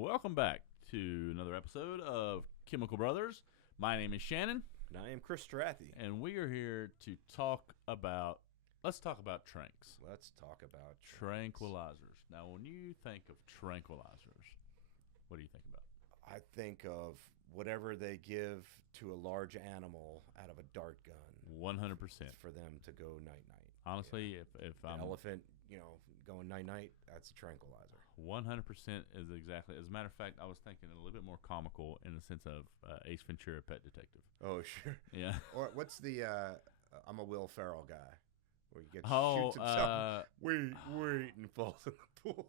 Welcome back to another episode of Chemical Brothers. My name is Shannon. And I am Chris Strathy. And we are here to talk about, let's talk about Tranqs. Let's talk about tranquilizers. Now, when you think of tranquilizers, what do you think about? I think of whatever they give to a large animal out of a dart gun. 100%. For them to go night-night. Honestly, yeah. if An I'm... elephant, going night-night, that's a tranquilizer. 100% is exactly. As a matter of fact, I was thinking a little bit more comical in the sense of Ace Ventura, Pet Detective. Oh, sure. Yeah. Or what's the I'm a Will Ferrell guy, where he shoots himself. Wait, and falls in the pool.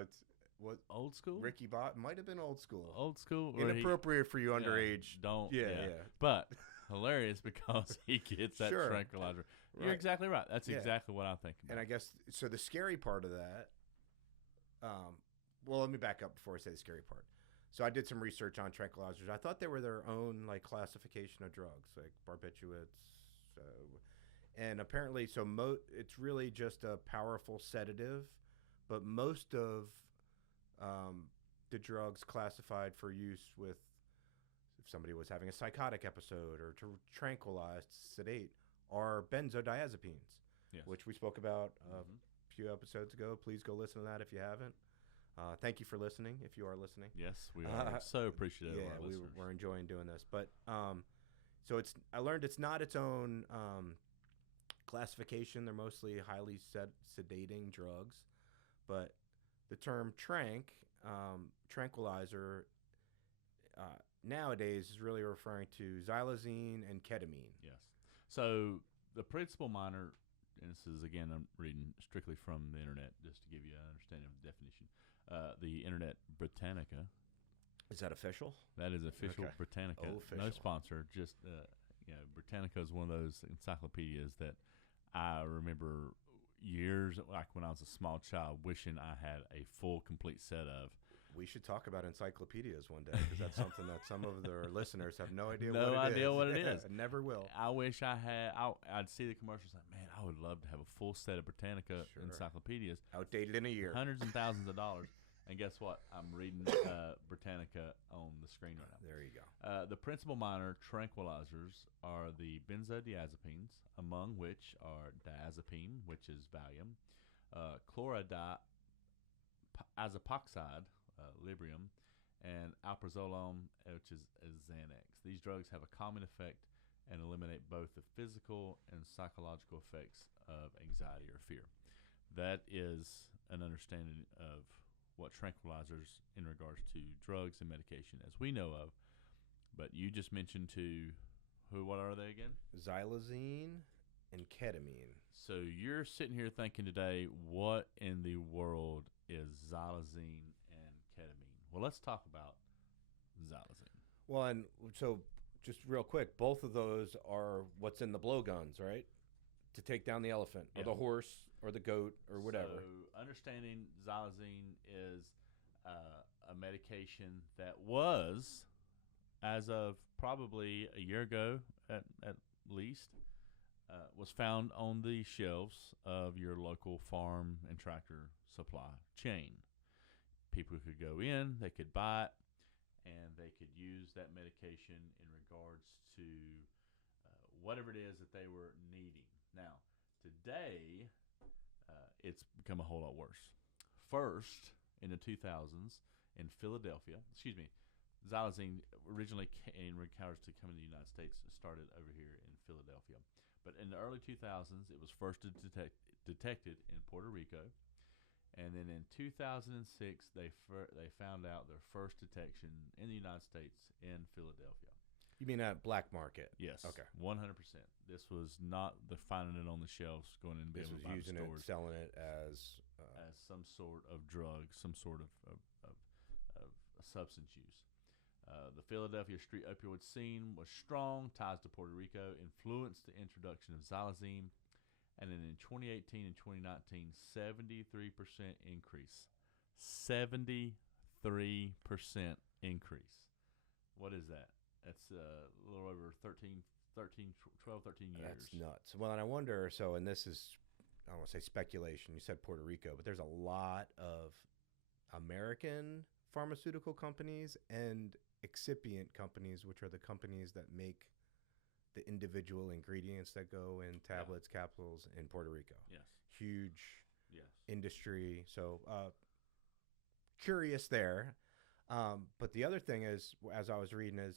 It's what old school? Ricky Bott might have been old school. Old school. Inappropriate for you underage. Don't. Yeah. But hilarious because he gets that Sure. tranquilizer. Right. You're exactly right. That's exactly what I'm thinking about. And I guess so. The scary part of that. Well, let me back up before I say the scary part. So I did some research on tranquilizers. I thought they were their own classification of drugs, like barbiturates. And apparently, it's really just a powerful sedative, but most of the drugs classified for use with if somebody was having a psychotic episode or to tranquilize, to sedate, are benzodiazepines, yes. which we spoke about a few episodes ago. Please go listen to that if you haven't. Thank you for listening, if you are listening. Yes, we are so appreciative of our listeners. We're enjoying doing this. But so I learned it's not its own classification. They're mostly highly sedating drugs. But the term tranquilizer, nowadays is really referring to xylazine and ketamine. Yes. So the principal minor, and this is, again, I'm reading strictly from the internet just to give you an understanding of the definition. The Internet Britannica. Is that official? That is official. Okay. Britannica. Oh, official. No sponsor. Just, Britannica is one of those encyclopedias that I remember years, like when I was a small child, wishing I had a full, complete set of. We should talk about encyclopedias one day because that's something that some of their listeners have no idea what it is. Never will. I wish I had. I'd see the commercials like, man, I would love to have a full set of Britannica encyclopedias. Outdated in a year. Hundreds and thousands of dollars. And guess what? I'm reading Britannica on the screen right now. There you go. The principal minor tranquilizers are the benzodiazepines, among which are diazepine, which is Valium, chlordiazepoxide, Librium, and alprazolam, which is Xanax. These drugs have a common effect and eliminate both the physical and psychological effects of anxiety or fear. That is an understanding of what tranquilizers in regards to drugs and medication as we know of. But you just mentioned what are they again? Xylazine and ketamine. So you're sitting here thinking today, what in the world is xylazine and ketamine? Well, let's talk about xylazine. Well, and so just real quick, both of those are what's in the blowguns, right? To take down the elephant or the horse or the goat or whatever. So understanding xylazine is a medication that was, as of probably a year ago at least, was found on the shelves of your local farm and tractor supply chain. People could go in, they could buy it, and they could use that medication in regards to whatever it is that they were needing. Now, today, it's become a whole lot worse. First, in the 2000s, in Philadelphia, xylazine originally in regards to coming to the United States started over here in Philadelphia. But in the early 2000s, it was first detected in Puerto Rico. And then in 2006, they found out their first detection in the United States in Philadelphia. You mean at black market? Yes. Okay. 100%. This was not finding it on the shelves, going in. This was using it, selling it as some sort of drug, some sort of substance use. The Philadelphia street opioid scene was strong. Ties to Puerto Rico influenced the introduction of xylazine. And then in 2018 and 2019, 73% increase. 73% increase. What is that? That's a little over 13 years. That's nuts. Well, and I wonder, and this is, I don't want to say speculation. You said Puerto Rico, but there's a lot of American pharmaceutical companies and excipient companies, which are the companies that make the individual ingredients that go in tablets, capsules in Puerto Rico. Yes. Huge Yes. industry. So curious there. But the other thing is, as I was reading, is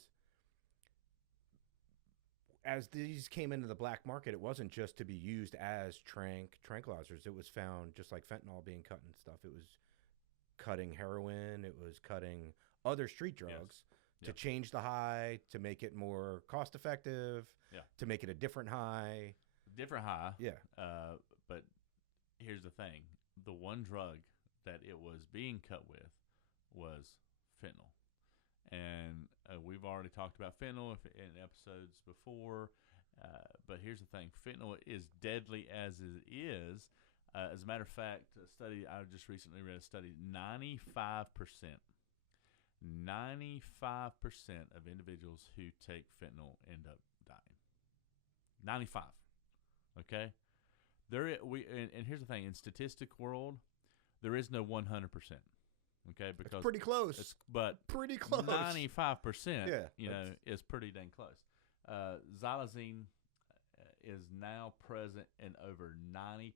as these came into the black market, it wasn't just to be used as tranquilizers. It was found just like fentanyl being cut and stuff. It was cutting heroin. It was cutting other street drugs to change the high, to make it more cost effective, to make it a different high. Different high. Yeah. But here's the thing. The one drug that it was being cut with was fentanyl. And we've already talked about fentanyl in episodes before. But here's the thing. Fentanyl is deadly as it is. As a matter of fact, a study, I just recently read a study, 95% of individuals who take fentanyl end up dying. 95. Okay? And here's the thing. In statistic world, there is no 100%. Okay, because it's pretty close. But pretty close. 95%, is pretty dang close. Xylazine is now present in over 90%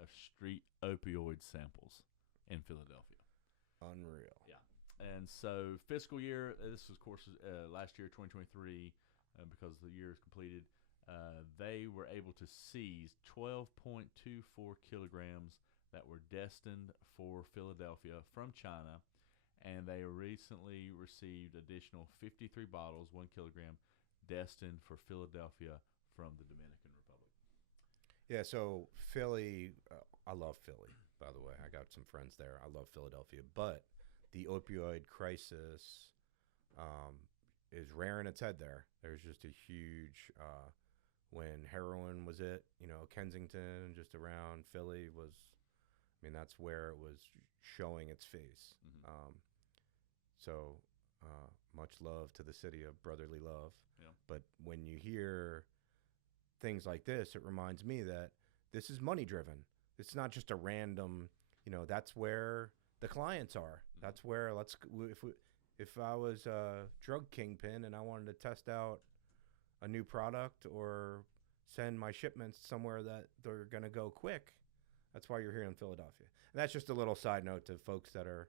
of street opioid samples in Philadelphia. Unreal. Yeah. And so fiscal year, this was, of course, last year, 2023, because the year is completed, they were able to seize 12.24 kilograms that were destined for Philadelphia from China, and they recently received additional 53 bottles, 1 kilogram, destined for Philadelphia from the Dominican Republic. Yeah, so Philly, I love Philly, by the way. I got some friends there. I love Philadelphia, but the opioid crisis is rearing its head there. There's just a huge, when heroin was Kensington, just around Philly was, that's where it was showing its face. Mm-hmm. So much love to the city of brotherly love. Yeah. But when you hear things like this, it reminds me that this is money driven. It's not just a random, that's where the clients are. Mm-hmm. That's where if I was a drug kingpin and I wanted to test out a new product or send my shipments somewhere that they're going to go quick, that's why you're here in Philadelphia. And that's just a little side note to folks that are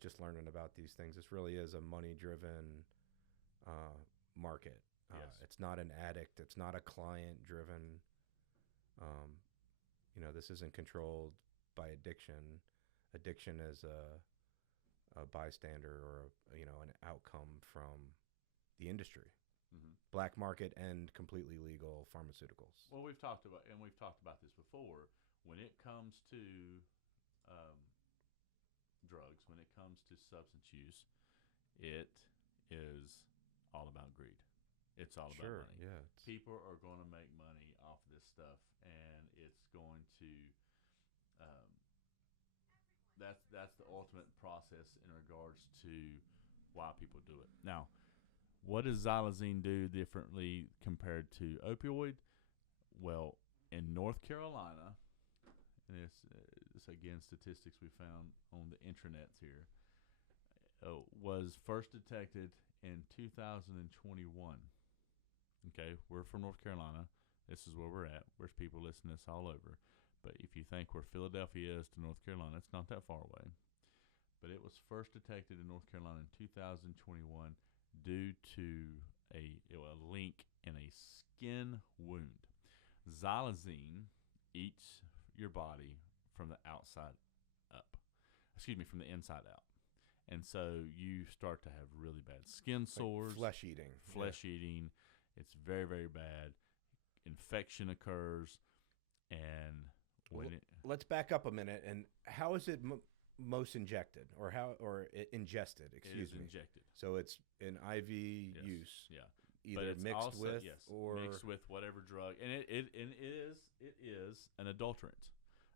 just learning about these things. This really is a money-driven market. Yes. It's not an addict. It's not a client-driven. This isn't controlled by addiction. Addiction is a bystander or an outcome from the industry. Mm-hmm. Black market and completely legal pharmaceuticals. Well, we've talked about this before. When it comes to drugs, when it comes to substance use, it is all about greed. It's all about money. Yeah, people are going to make money off of this stuff, and it's going to. That's the ultimate process in regards to why people do it. Now, what does Xylazine do differently compared to opioid? Well, in North Carolina. And this again, statistics we found on the intranets here, was first detected in 2021. Okay, we're from North Carolina. This is where we're at. There's people listening to us all over. But if you think where Philadelphia is to North Carolina, it's not that far away. But it was first detected in North Carolina in 2021 due to a link in a skin wound. Xylazine eats your body from the outside up. From the inside out. And so you start to have really bad skin sores. Flesh eating. It's very, very bad. Infection occurs. And let's back up a minute. And how is it most injected or ingested? Excuse me. Injected. So it's in IV use. Yeah. Either mixed with whatever drug, and it is an adulterant.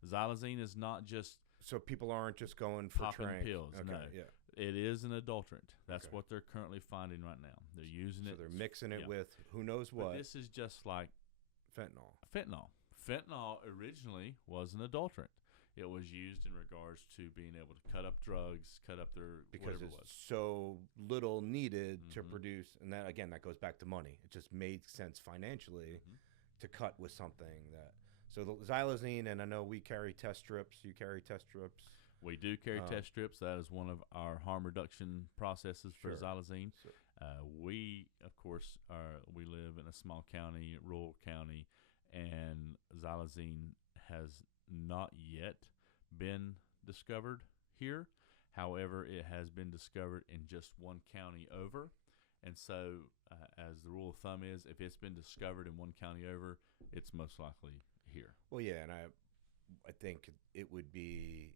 Xylazine is not just so people aren't just going for popping Tranq. pills. Okay, No, it is an adulterant. That's what they're currently finding right now. They're using it. So they're mixing it with who knows what. But this is just like fentanyl. Fentanyl originally was an adulterant. It was used in regards to being able to cut up drugs, cut up their because whatever it's it was. so little needed to Mhm. produce, and that again that goes back to money. It just made sense financially Mhm. to cut with something that. So the xylazine, and I know we carry test strips. You carry test strips. We do carry Um, test strips. That is one of our harm reduction processes for Sure. xylazine. So, We, of course, we live in a small county, rural county, and xylazine has not yet been discovered here. However, it has been discovered in just one county over. And so, as the rule of thumb is, if it's been discovered in one county over, it's most likely here. well, yeah, and I think it would be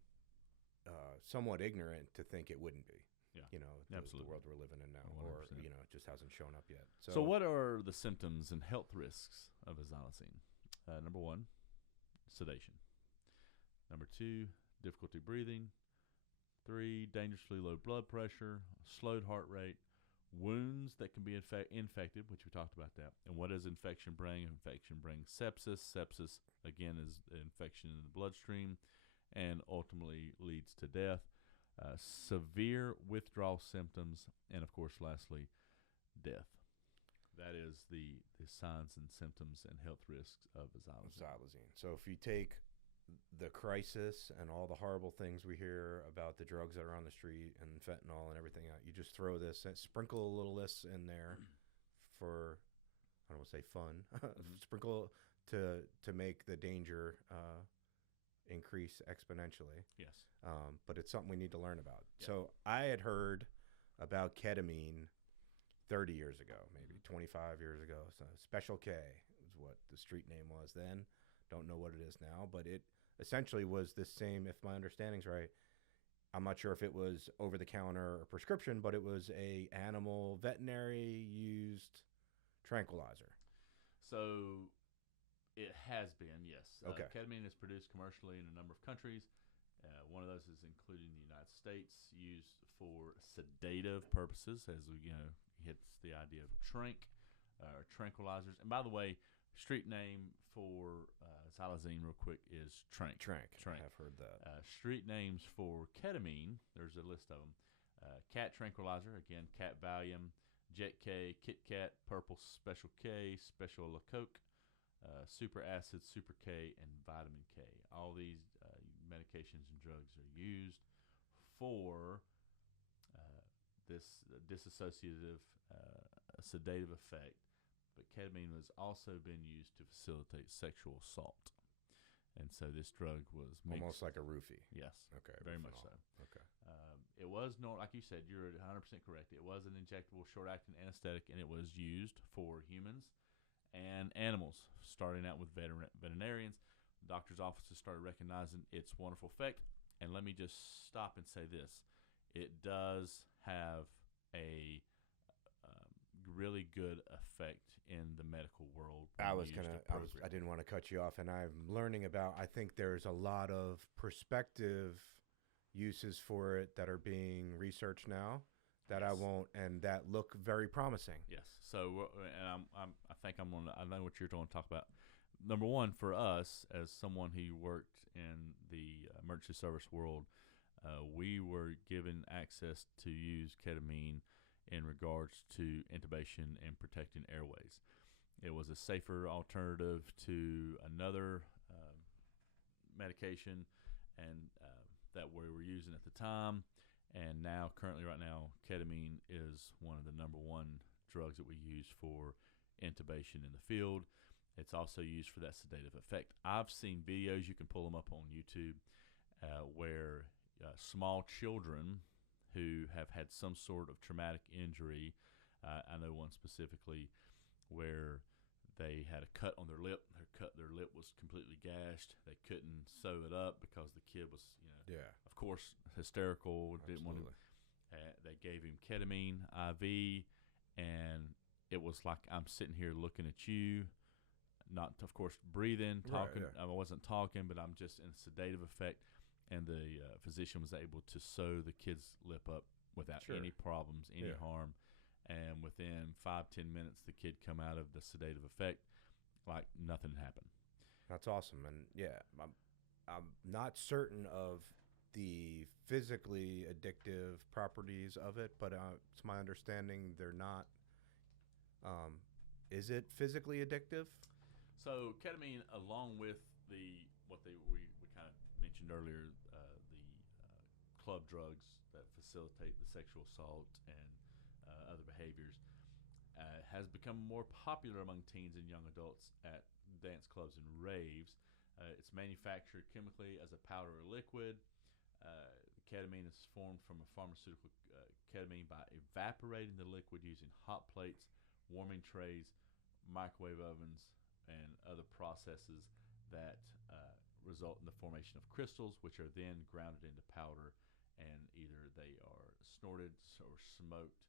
somewhat ignorant to think it wouldn't be. Yeah, The absolutely. world we're living in now, or 100%. it just hasn't shown up yet. So, what are the symptoms and health risks of xylazine? Number one, sedation. Number two, difficulty breathing. 3, dangerously low blood pressure, slowed heart rate, wounds that can be infected, which we talked about that. And what does infection bring? Infection brings sepsis. Sepsis, again, is infection in the bloodstream and ultimately leads to death. Severe withdrawal symptoms, and of course, lastly, death. That is the signs and symptoms and health risks of xylazine. Xylazine. So if you take the crisis and all the horrible things we hear about the drugs that are on the street and fentanyl and everything out, you just throw this and sprinkle a little this in there for, I don't want to say fun, sprinkle to make the danger increase exponentially. Yes. But it's something we need to learn about. Yeah. So I had heard about ketamine 30 years ago, maybe 25 years ago. So Special K was what the street name was then. Don't know what it is now, but it essentially was the same, if my understanding's right. I'm not sure if it was over the counter or prescription, but it was a animal veterinary used tranquilizer. So it has been, yes. Okay. Ketamine is produced commercially in a number of countries. One of those is including the United States, used for sedative purposes, as hits the idea of tranquilizers. And by the way, street name for xylazine, real quick, is Tranq. Tranq. I have heard that. Street names for ketamine, there's a list of them. Cat tranquilizer, again, Cat Valium, Jet K, Kit Kat, Purple Special K, Special LaCoke, Super Acid, Super K, and Vitamin K. All these medications and drugs are used for this dissociative sedative effect, but ketamine has also been used to facilitate sexual assault. And so this drug was mixed. Almost like a roofie. Yes. Okay. Very much so. Okay. It was like you said, you're 100% correct. It was an injectable short-acting anesthetic, and it was used for humans and animals, starting out with veterinarians. Doctors' offices started recognizing its wonderful effect. And let me just stop and say this. It does have a really good effect in the medical world. I didn't want to cut you off, and I'm learning about, I think there's a lot of prospective uses for it that are being researched now that Yes. and that look very promising. Yes. So, and I know what you're going to talk about. Number one, for us, as someone who worked in the emergency service world, we were given access to use ketamine in regards to intubation and protecting airways. It was a safer alternative to another medication, and that we were using at the time. And now, right now, ketamine is one of the number one drugs that we use for intubation in the field. It's also used for that sedative effect. I've seen videos, you can pull them up on YouTube, where small children who have had some sort of traumatic injury, I know one specifically where they had a cut on their lip. Their lip was completely gashed. They couldn't sew it up because the kid was, of course, hysterical. Absolutely. Didn't want to. They gave him ketamine IV, and it was like I'm sitting here looking at you, not, of course, breathing, talking. Right, yeah. I wasn't talking, but I'm just in a sedative effect. And the physician was able to sew the kid's lip up without any problems, any harm. And within 5-10 minutes, the kid come out of the sedative effect like nothing happened. That's awesome. And I'm not certain of the physically addictive properties of it, but it's my understanding they're not. Is it physically addictive? So ketamine, along with we kind of mentioned earlier, the club drugs that facilitate the sexual assault and other behaviors, has become more popular among teens and young adults at dance clubs and raves. It's manufactured chemically as a powder or liquid. Ketamine is formed from a pharmaceutical ketamine by evaporating the liquid using hot plates, warming trays, microwave ovens, and other processes that result in the formation of crystals, which are then grounded into powder, and either they are snorted or smoked,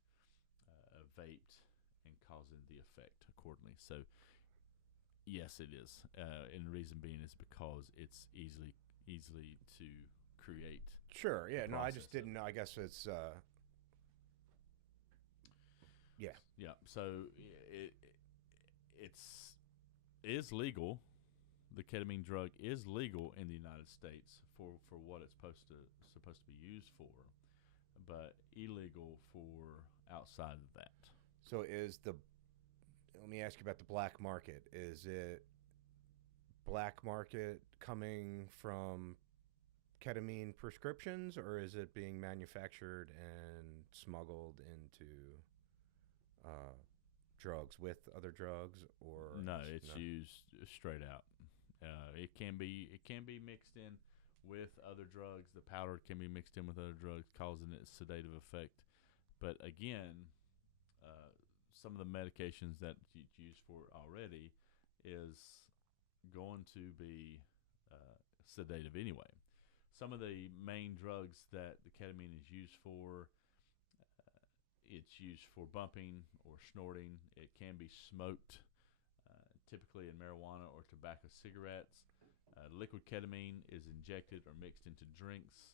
vaped, and causing the effect accordingly. So, yes, it is, and the reason being is because it's easily to create. Sure. Yeah. No, I just didn't know. I guess it's. Yeah. Yeah. So it is legal. The ketamine drug is legal in the United States for what it's supposed to be used for, but illegal for outside of that. So let me ask you about the black market. Is it black market coming from ketamine prescriptions, or is it being manufactured and smuggled into drugs with other drugs? Or no, it's used straight out. It can be mixed in with other drugs. The powder can be mixed in with other drugs, causing its sedative effect. But again, some of the medications that it's used for already is going to be sedative anyway. Some of the main drugs that the ketamine is used for, it's used for bumping or snorting. It can be smoked, typically in marijuana or tobacco cigarettes. Liquid ketamine is injected or mixed into drinks,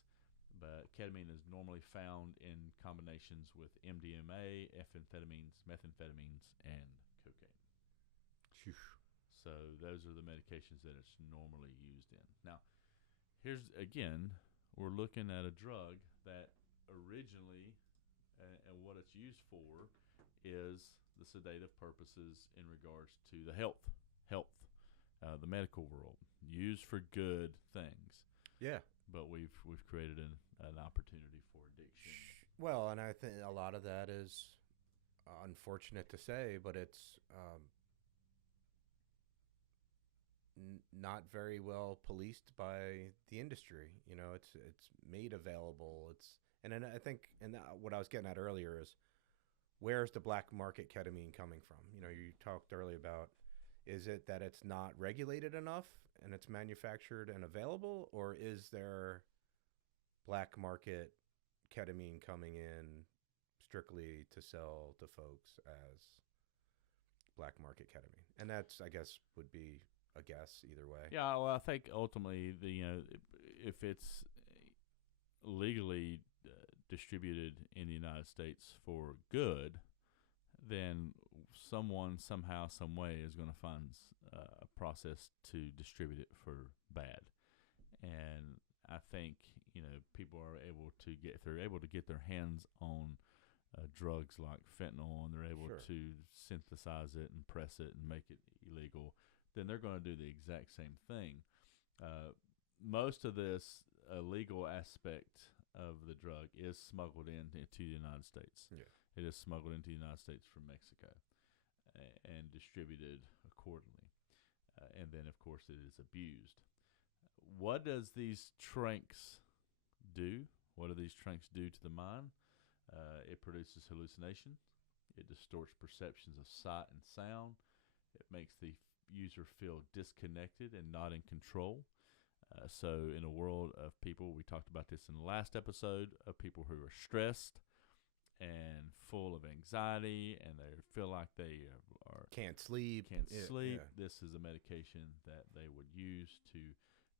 but ketamine is normally found in combinations with MDMA, amphetamines, methamphetamines, and cocaine. Phew. So those are the medications that it's normally used in. Now, here's again, we're looking at a drug that originally, and what it's used for, is the sedative purposes in regards to the health, the medical world, used for good things. Yeah. But we've created an opportunity for addiction. Well, and I think a lot of that is unfortunate to say, but it's not very well policed by the industry. You know, it's made available. And I think, and what I was getting at earlier is, where's the black market ketamine coming from? You know, you talked earlier about, is it that it's not regulated enough and it's manufactured and available, or is there black market ketamine coming in strictly to sell to folks as black market ketamine? And that's, I guess, would be a guess either way. Yeah, well, I think ultimately, if it's legally distributed in the United States for good, then someone somehow, some way is going to find a process to distribute it for bad. And I think people are able to get, if they're able to get their hands on drugs like fentanyl, and they're able Sure. to synthesize it and press it and make it illegal, then they're going to do the exact same thing. Most of this legal aspect of the drug is smuggled into the United States. Yeah. It is smuggled into the United States from Mexico and distributed accordingly. And then, of course, it is abused. What does these Tranqs do? What do these Tranqs do to the mind? It produces hallucination. It distorts perceptions of sight and sound. It makes the user feel disconnected and not in control. So in a world of people, we talked about this in the last episode, of people who are stressed and full of anxiety, and they feel like they Can't sleep. sleep. Yeah. This is a medication that they would use to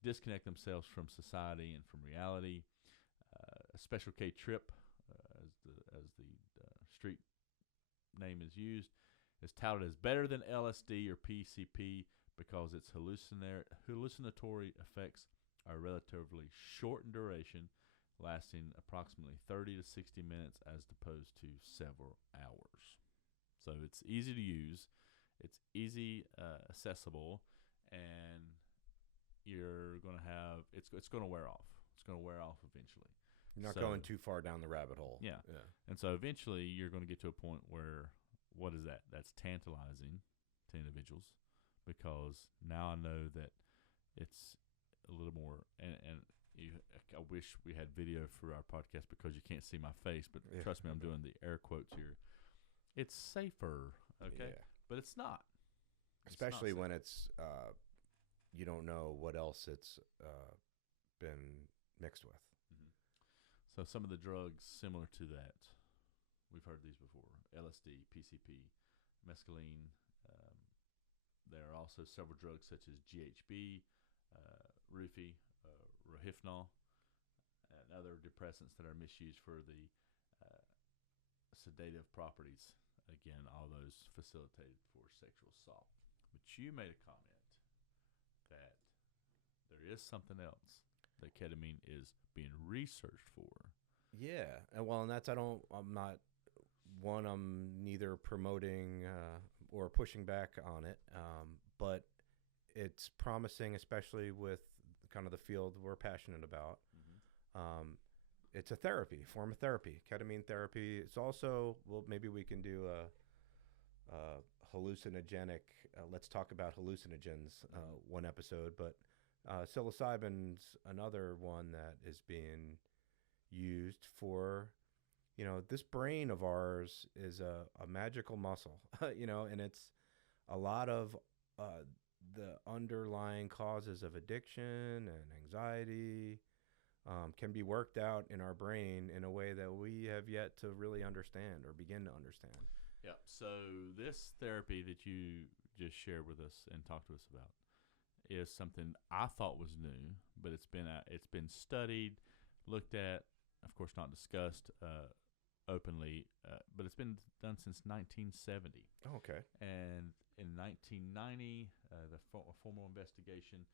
disconnect themselves from society and from reality. A Special K trip, as the street name is used, is touted as better than LSD or PCP because its hallucinatory effects are relatively short in duration, lasting approximately 30 to 60 minutes as opposed to several hours. So it's easy to use, it's easy accessible, and you're going to have it's going to wear off. It's going to wear off eventually. You're not going too far down the rabbit hole. Yeah. And so eventually you're going to get to a point where, what is that? That's tantalizing to individuals, because now I know that it's a little more, and I wish we had video for our podcast because you can't see my face, but trust me, I'm doing the air quotes here. It's safer, okay? But it's not. Especially when it's, you don't know what else it's been mixed with. So some of the drugs similar to that, we've heard these before: LSD, PCP, mescaline. There are also several drugs such as GHB, rohypnol, and other depressants that are misused for the sedative properties. Again, all those facilitated for sexual assault. But you made a comment that there is something else that ketamine is being researched for. Yeah, and that's I'm neither promoting or pushing back on it, but it's promising, especially with kind of the field we're passionate about. It's a form of therapy, ketamine therapy. It's also, well, maybe we can do a hallucinogenic. Let's talk about hallucinogens one episode, but psilocybin's another one that is being used for, this brain of ours is a magical muscle, and it's a lot of the underlying causes of addiction and anxiety can be worked out in our brain in a way that we have yet to really understand or begin to understand. Yeah. So this therapy that you just shared with us and talked to us about is something I thought was new, but it's been studied, looked at, of course not discussed openly, but it's been done since 1970. Oh, okay. And in 1990, a formal investigation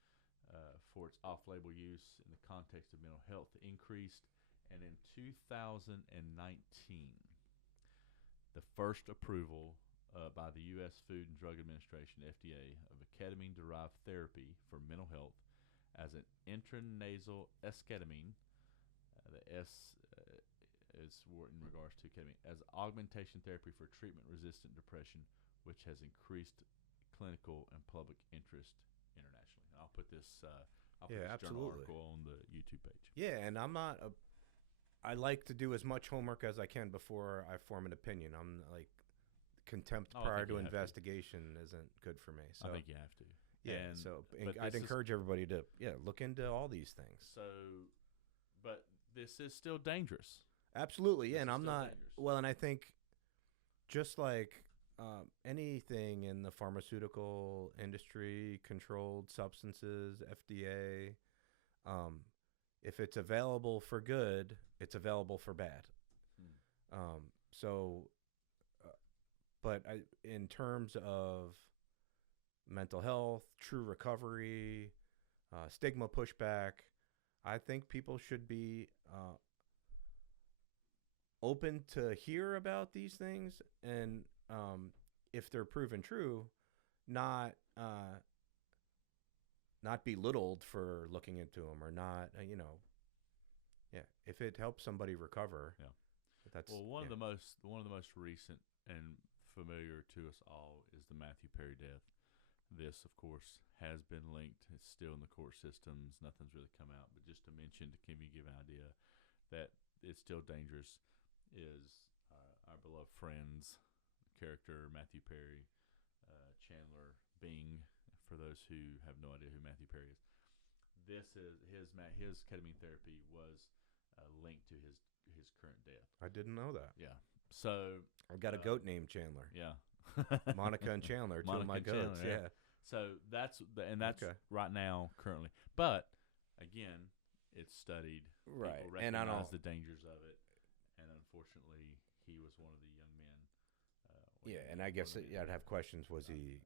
for its off-label use in the context of mental health increased, and in 2019, the first approval by the U.S. Food and Drug Administration, FDA, of a ketamine-derived therapy for mental health as an intranasal esketamine. The S is in regards to ketamine as augmentation therapy for treatment-resistant depression, which has increased clinical and public interest internationally. I'll put this journal article on the YouTube page. Yeah, and I like to do as much homework as I can before I form an opinion. I'm like, contempt prior to investigation isn't good for me. So I think you have to. Yeah, I'd encourage everybody to look into all these things. So, but this is still dangerous. Absolutely, yeah, and I'm not dangerous. Well, and I think just like anything in the pharmaceutical industry, controlled substances, FDA, if it's available for good, it's available for bad. But in terms of mental health, true recovery, stigma pushback, I think people should be open to hear about these things, and if they're proven true, not belittled for looking into them, or not, if it helps somebody recover. Yeah. That's one of the most recent and familiar to us all is the Matthew Perry death. This, of course, has been linked. It's still in the court systems. Nothing's really come out. But just to mention, to give you an idea that it's still dangerous, is our beloved friend's character, Matthew Perry, Chandler Bing, for those who have no idea who Matthew Perry is. This is his ketamine therapy was linked to his current death. I didn't know that. Yeah. So I've got a goat named Chandler. Yeah. Monica and Chandler, two of my goats. Chandler, yeah. So that's okay. Right now currently. But again, it's studied. Right. People recognize the dangers of it, and unfortunately, he was one of the young men. And I guess I'd have questions. Was he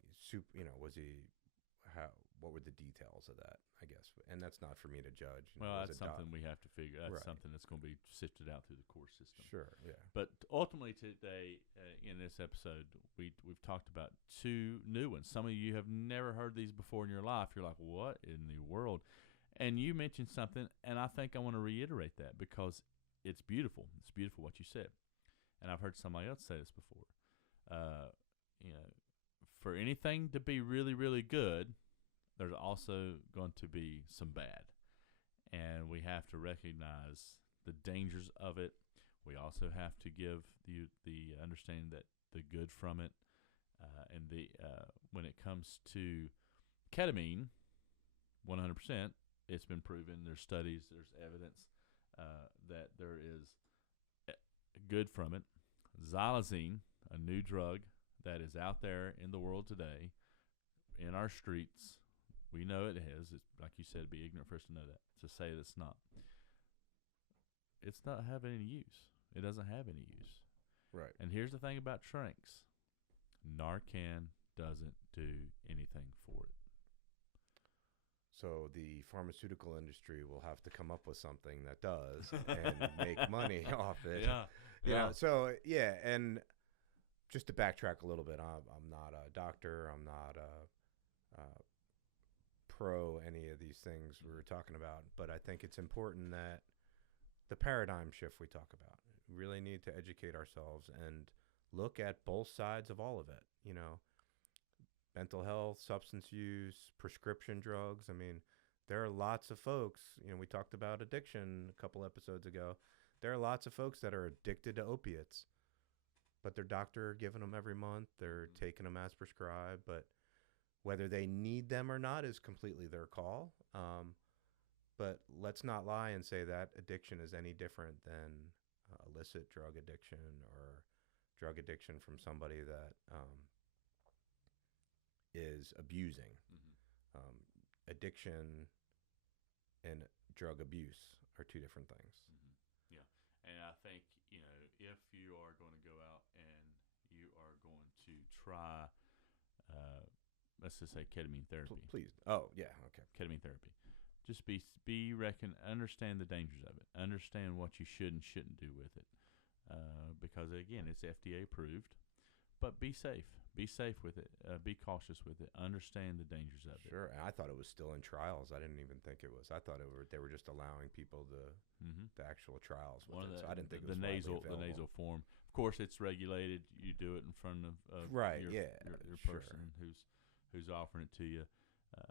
what were the details of that, I guess. And that's not for me to judge. Well, that's something we have to figure. That's Right. something that's going to be sifted out through the court system. Sure, yeah. But ultimately today, in this episode, we've talked about 2 new ones. Some of you have never heard these before in your life. You're like, what in the world? And you mentioned something, and I think I want to reiterate that because it's beautiful. It's beautiful what you said. And I've heard somebody else say this before. For anything to be really, really good, there's also going to be some bad. And we have to recognize the dangers of it. We also have to give the understanding that the good from it. And when it comes to ketamine, 100%, it's been proven. There's studies, there's evidence that there is good from it. Xylazine, a new drug that is out there in the world today, in our streets. We know it is. It's, like you said, it'd be ignorant for us to know that, to say that it's not. It's not having any use. It doesn't have any use. Right. And here's the thing about Tranqs. Narcan doesn't do anything for it. So the pharmaceutical industry will have to come up with something that does and make money off it. Yeah. You know, so, yeah, and just to backtrack a little bit, I'm not a doctor. I'm not pro any of these things we were talking about. But I think it's important that the paradigm shift we talk about, we really need to educate ourselves and look at both sides of all of it. You know, mental health, substance use, prescription drugs. I mean, there are lots of folks, you know, we talked about addiction a couple episodes ago. There are lots of folks that are addicted to opiates, but their doctor giving them every month, they're taking them as prescribed, but whether they need them or not is completely their call. But let's not lie and say that addiction is any different than illicit drug addiction or drug addiction from somebody that is abusing. Mm-hmm. Addiction and drug abuse are 2 different things. Mm-hmm. Yeah. And I think, you know, if you are going to go out and you are going to try, let's just say ketamine therapy. Please. Oh, yeah. Okay. Ketamine therapy. Just understand the dangers of it. Understand what you should and shouldn't do with it. Because, again, it's FDA approved. But be safe. Be safe with it. Be cautious with it. Understand the dangers of it. Sure. And I thought it was still in trials. I didn't even think it was. I thought they were just allowing people the actual trials with it. So I didn't think it was the nasal form. Of course, it's regulated. You do it in front of your person who's offering it to you.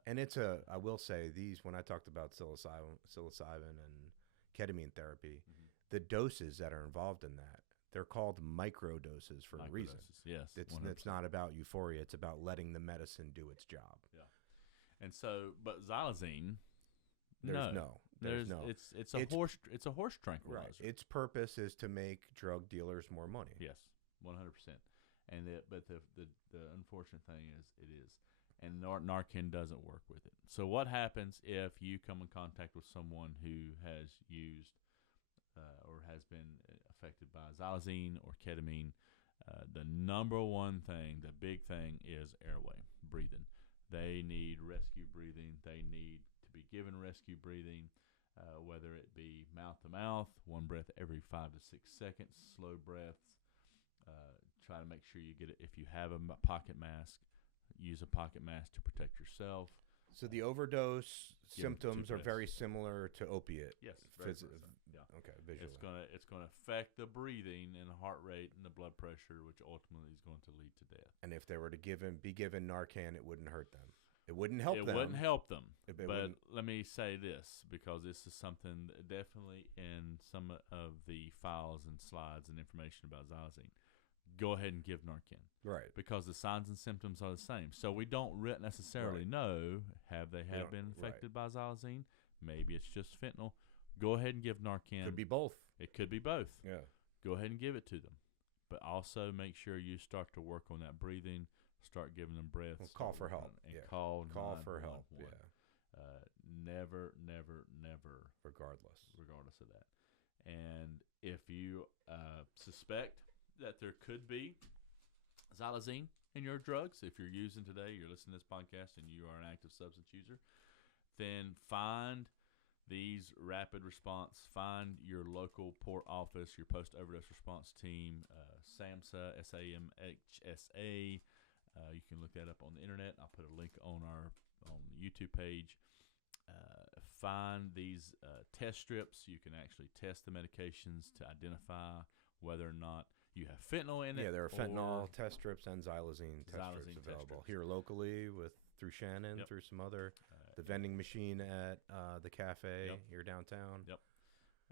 And I will say when I talked about psilocybin and ketamine therapy, the doses that are involved in that, they're called micro doses for a reason. Yes, it's not about euphoria. It's about letting the medicine do its job. Yeah. And so, but Xylazine, there's no. It's a horse tranquilizer. Right. Its purpose is to make drug dealers more money. Yes, 100%. And but the unfortunate thing is it is. And Narcan doesn't work with it. So what happens if you come in contact with someone who has used or has been affected by Xylazine or ketamine? The number one thing, the big thing, is airway, breathing. They need rescue breathing. They need to be given rescue breathing, whether it be mouth to mouth, one breath every 5 to 6 seconds, slow breaths. Try to make sure you get it. If you have a pocket mask, use a pocket mask to protect yourself. So the overdose symptoms are very similar to opiate. Yes, yeah. Okay, visually. It's gonna affect the breathing and the heart rate and the blood pressure, which ultimately is going to lead to death. And if they were to be given Narcan, it wouldn't hurt them. It wouldn't help them. It wouldn't help them. But let me say this, because this is something that definitely in some of the files and slides and information about Xylazine. Go ahead and give Narcan. Right. Because the signs and symptoms are the same. So we don't necessarily know, have they been infected by Xylazine? Maybe it's just fentanyl. Go ahead and give Narcan. Could be both. It could be both. Yeah. Go ahead and give it to them. But also make sure you start to work on that breathing, start giving them breaths. Well, call for help. And call for help. Yeah. Never. Regardless of that. And if you suspect that there could be Xylazine in your drugs. If you're using today, you're listening to this podcast and you are an active substance user, then find these rapid response. Find your local port office, your post overdose response team, SAMHSA, SAMHSA. You can look that up on the internet. I'll put a link on the YouTube page. Find these test strips. You can actually test the medications to identify whether or not you have fentanyl in it. Yeah, there are fentanyl test strips and Xylazine test Xylazine strips test available strips. here locally through Shannon, Yep. through some other the vending machine at the cafe Yep. here downtown. Yep.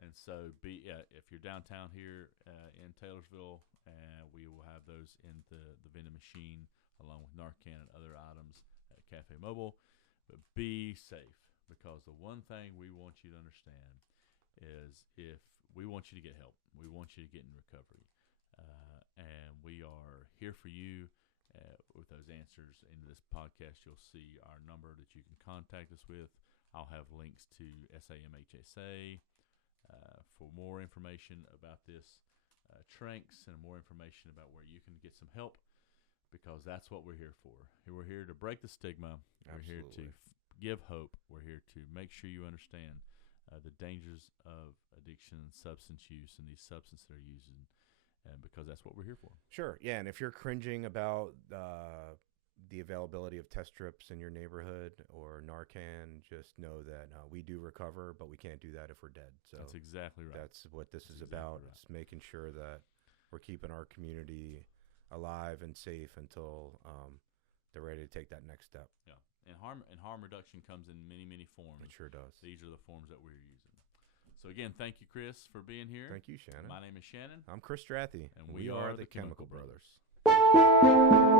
And so, if you're downtown here in Taylorsville, we will have those in the vending machine along with Narcan and other items at Cafe Mobile. But be safe, because the one thing we want you to understand is if we want you to get help, we want you to get in recovery, and we are here for you. With those answers into this podcast, you'll see our number that you can contact us with. I'll have links to SAMHSA for more information about this Tranqs and more information about where you can get some help, because that's what we're here for. We're here to break the stigma. We're here to give hope. We're here to make sure you understand the dangers of addiction and substance use and these substances they're using, and because that's what we're here for. Sure, yeah, and if you're cringing about the availability of test strips in your neighborhood or Narcan, just know that we do recover, but we can't do that if we're dead. So that's exactly right. That's what this is exactly about. Right. It's making sure that we're keeping our community alive and safe until they're ready to take that next step. Yeah, and harm reduction comes in many forms. It sure does. These are the forms that we're using. So again, thank you, Chris, for being here. Thank you, Shannon. My name is Shannon. I'm Chris Strathy, and we are the Chemical Brothers. Brothers.